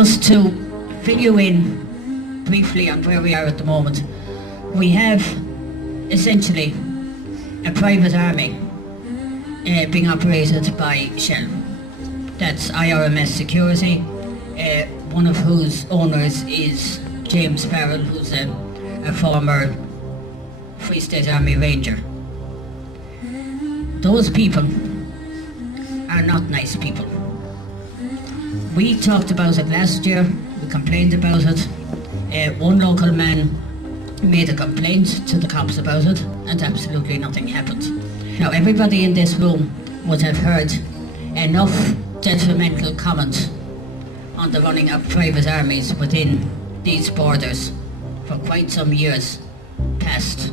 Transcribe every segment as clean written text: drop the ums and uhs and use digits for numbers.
just to fill you in briefly on where we are at the moment, we have essentially a private army being operated by Shell. That's IRMS Security, one of whose owners is James Farrell, who's a former Free State Army Ranger. Those people are not nice people. We talked about it last year, we complained about it. One local man made a complaint to the cops about it, and absolutely nothing happened. Now, everybody in this room would have heard enough detrimental comment on the running of private armies within these borders for quite some years past.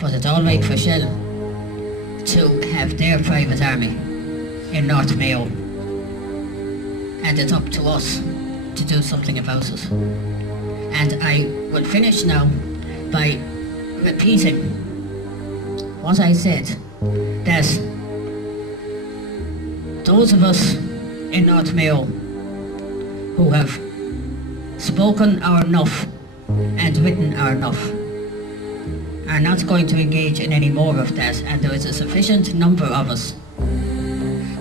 But it's all right for Shell to have their private army in North Mayo, and it's up to us to do something about it. And I will finish now by repeating what I said, that those of us in North Mayo who have spoken our enough and written our enough are not going to engage in any more of that, and there is a sufficient number of us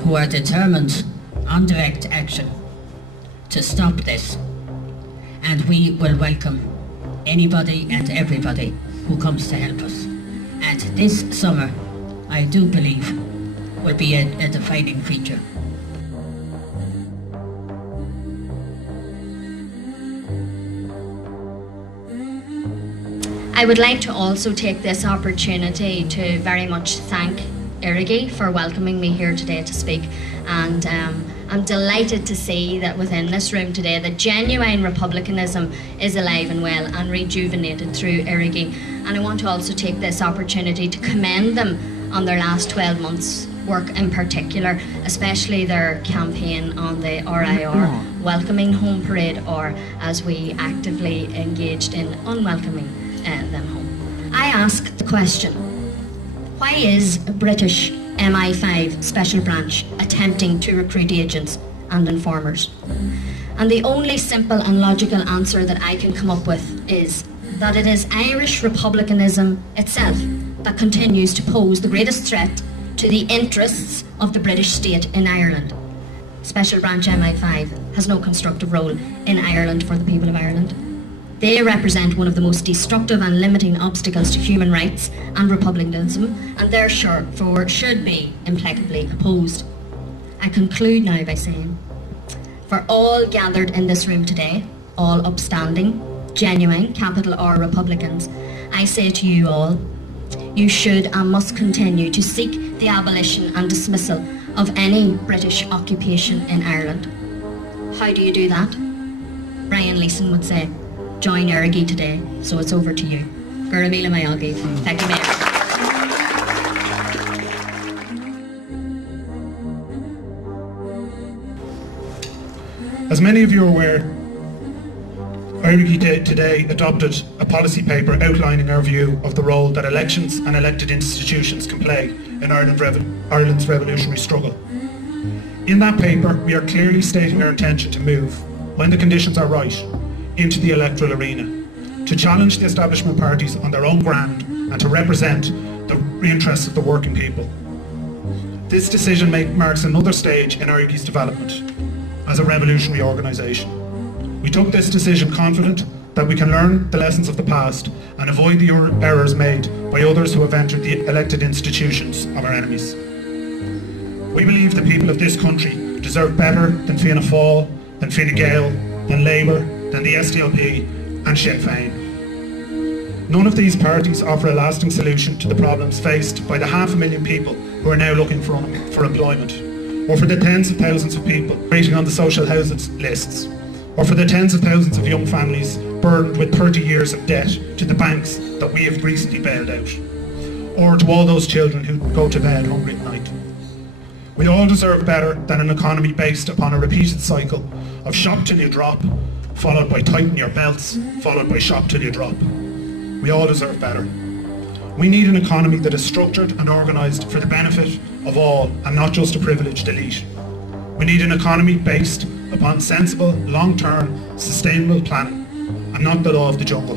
who are determined on direct action to stop this, and we will welcome anybody and everybody who comes to help us. And this summer, I do believe, will be a defining feature. I would like to also take this opportunity to very much thank Éirígí for welcoming me here today to speak, and I'm delighted to see that within this room today that genuine republicanism is alive and well and rejuvenated through Éirígí. And I want to also take this opportunity to commend them on their last 12 months work in particular, especially their campaign on the RIR welcoming home parade, or as we actively engaged in unwelcoming them home. I ask the question, why is British MI5 Special Branch attempting to recruit agents and informers? And the only simple and logical answer that I can come up with is that it is Irish republicanism itself that continues to pose the greatest threat to the interests of the British state in Ireland. Special Branch MI5 has no constructive role in Ireland for the people of Ireland. They represent one of the most destructive and limiting obstacles to human rights and republicanism, and therefore should be implacably opposed. I conclude now by saying, for all gathered in this room today, all upstanding, genuine, capital R Republicans, I say to you all, you should and must continue to seek the abolition and dismissal of any British occupation in Ireland. How do you do that? Brian Leeson would say, join Éirígí today, so it's over to you. Gura míle maith. Thank you, Mayor. As many of you are aware, Éirígí today adopted a policy paper outlining our view of the role that elections and elected institutions can play in Ireland's revolutionary struggle. In that paper, we are clearly stating our intention to move, when the conditions are right, into the electoral arena, to challenge the establishment parties on their own ground and to represent the interests of the working people. This decision marks another stage in Éirígí's development as a revolutionary organisation. We took this decision confident that we can learn the lessons of the past and avoid the errors made by others who have entered the elected institutions of our enemies. We believe the people of this country deserve better than Fianna Fáil, than Fine Gael, than Labour, than the SDLP and Sinn Féin. None of these parties offer a lasting solution to the problems faced by the 500,000 people who are now looking for employment, or for the tens of thousands of people waiting on the social housing lists, or for the tens of thousands of young families burdened with 30 years of debt to the banks that we have recently bailed out, or to all those children who go to bed hungry at night. We all deserve better than an economy based upon a repeated cycle of shop till you drop, followed by tighten your belts, followed by shop till you drop. We all deserve better. We need an economy that is structured and organised for the benefit of all and not just a privileged elite. We need an economy based upon sensible, long-term, sustainable planning, and not the law of the jungle.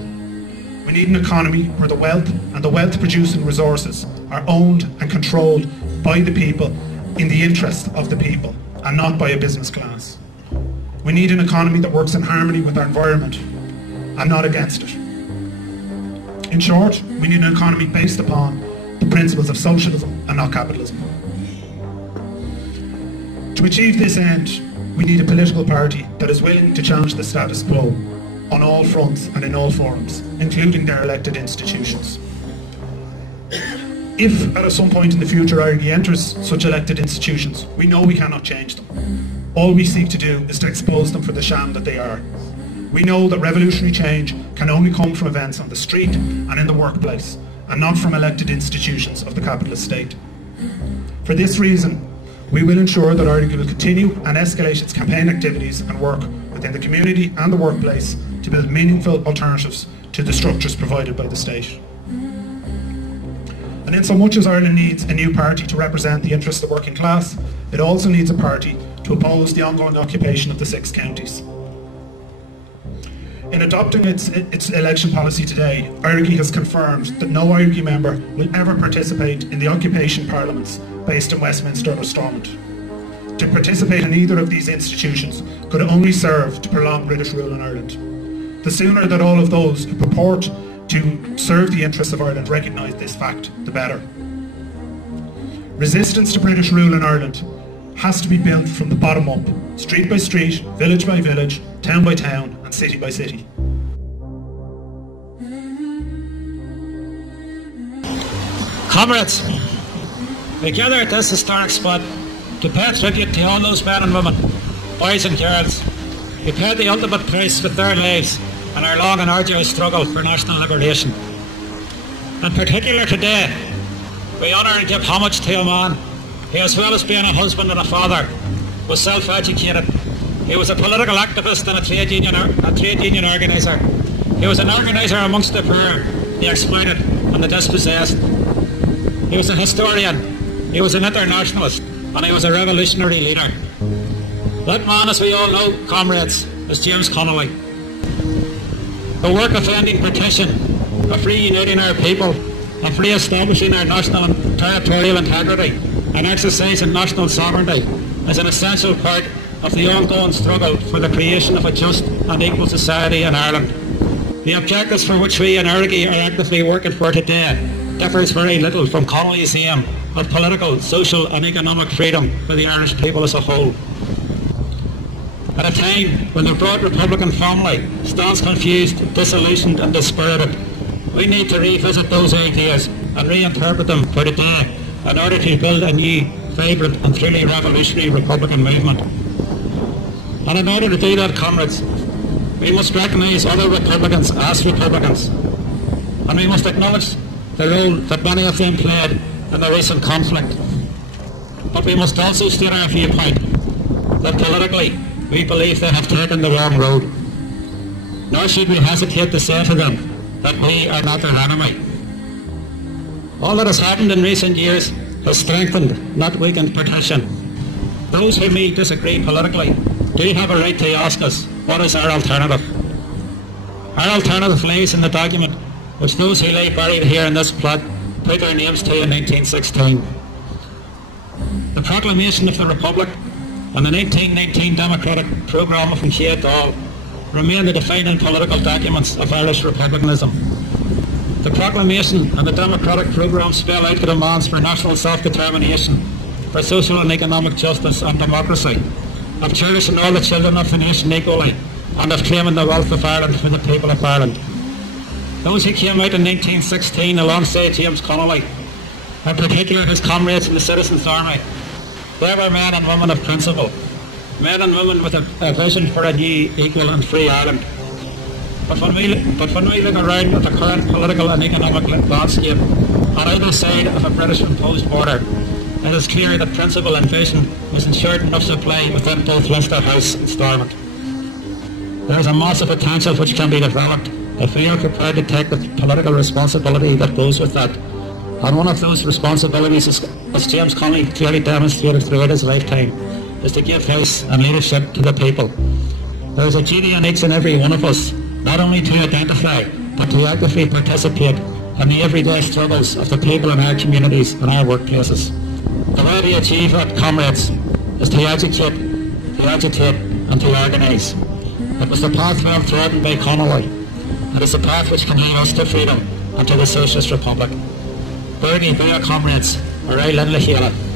We need an economy where the wealth and the wealth-producing resources are owned and controlled by the people in the interest of the people, and not by a business class. We need an economy that works in harmony with our environment, and not against it. In short, we need an economy based upon the principles of socialism and not capitalism. To achieve this end, we need a political party that is willing to challenge the status quo on all fronts and in all forums, including their elected institutions. If at some point in the future Éirígí enters such elected institutions, we know we cannot change them. All we seek to do is to expose them for the sham that they are. We know that revolutionary change can only come from events on the street and in the workplace, and not from elected institutions of the capitalist state. For this reason, we will ensure that Éirígí will continue and escalate its campaign activities and work within the community and the workplace to build meaningful alternatives to the structures provided by the state. And in so much as Ireland needs a new party to represent the interests of the working class, it also needs a party to oppose the ongoing occupation of the 6 counties. In adopting its election policy today, Éirígí has confirmed that no Éirígí member will ever participate in the occupation parliaments based in Westminster or Stormont. To participate in either of these institutions could only serve to prolong British rule in Ireland. The sooner that all of those who purport to serve the interests of Ireland recognise this fact, the better. Resistance to British rule in Ireland has to be built from the bottom up, street by street, village by village, town by town, and city by city. Comrades, we gather at this historic spot to pay tribute to all those men and women, boys and girls, who paid the ultimate price with their lives in our long and arduous struggle for national liberation. In particular today, we honour and give homage to a man who, as well as being a husband and a father, was self-educated. He was a political activist and a trade union organiser. He was an organiser amongst the poor, the exploited and the dispossessed. He was a historian, he was an internationalist, and he was a revolutionary leader. That man, as we all know, comrades, is James Connolly. The work of ending partition, of reuniting our people, of re-establishing our national and territorial integrity, and exercising national sovereignty is an essential part of the ongoing struggle for the creation of a just and equal society in Ireland. The objectives for which we in Éirígí are actively working for today differs very little from Connolly's aim of political, social and economic freedom for the Irish people as a whole. At a time when the broad Republican family stands confused, disillusioned and dispirited, we need to revisit those ideas and reinterpret them for today in order to build a new, vibrant and truly revolutionary Republican movement. And in order to do that, comrades, we must recognise other Republicans as Republicans, and we must acknowledge the role that many of them played in the recent conflict. But we must also state our viewpoint that politically we believe they have taken the wrong road. Nor should we hesitate to say to them that we are not their enemy. All that has happened in recent years has strengthened, not weakened, partition. Those who may disagree politically do have a right to ask us, what is our alternative? Our alternative lies in the document which those who lay buried here in this plot put their names to in 1916. The Proclamation of the Republic and the 1919 Democratic Programme of Dáil remain the defining political documents of Irish republicanism. The Proclamation and the Democratic Programme spell out the demands for national self-determination, for social and economic justice and democracy, of cherishing all the children of the nation equally, and of claiming the wealth of Ireland for the people of Ireland. Those who came out in 1916 alongside James Connolly, in particular his comrades in the Citizens' Army, they were men and women of principle, men and women with a vision for a new, equal and free Ireland. But when we look around at the current political and economic landscape on either side of a British imposed border, it is clear that principle and vision was ensured enough supply within both Leinster House and Stormont. There is a massive potential which can be developed if we are prepared to take the political responsibility that goes with that. And one of those responsibilities is, as James Connolly clearly demonstrated throughout his lifetime, is to give voice and leadership to the people. There is a duty on each and every one of us, not only to identify, but to actively participate in the everyday struggles of the people in our communities and our workplaces. The way we achieve it, comrades, is to educate, to agitate and to organise. It was the path well trodden by Connolly. It is a path which can lead us to freedom and to the Socialist Republic. Bernie, be our comrades, or I Linley Hela.